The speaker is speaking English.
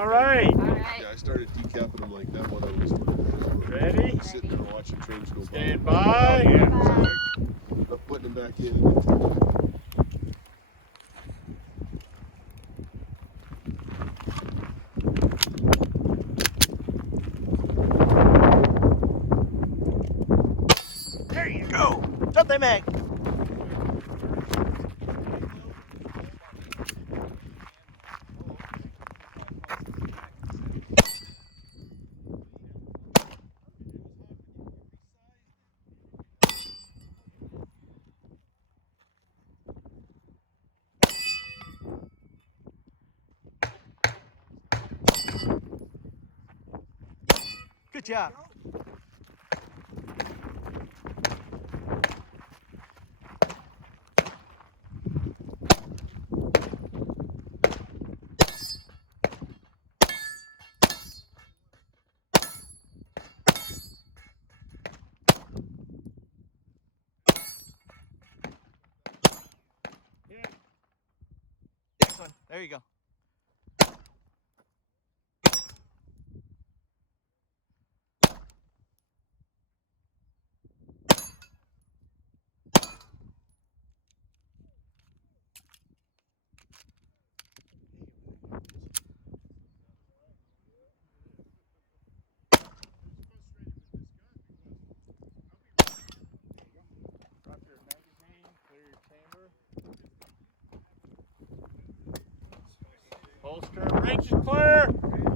All right. Yeah, I started decapping them like that when I was Ready? sitting there watching trains go by. Stand by. Yeah. I'm putting them back in. There you go. Drop that mag. Good job. Next one. There you go. Drop your magazine, clear your chamber. Holster, range is clear.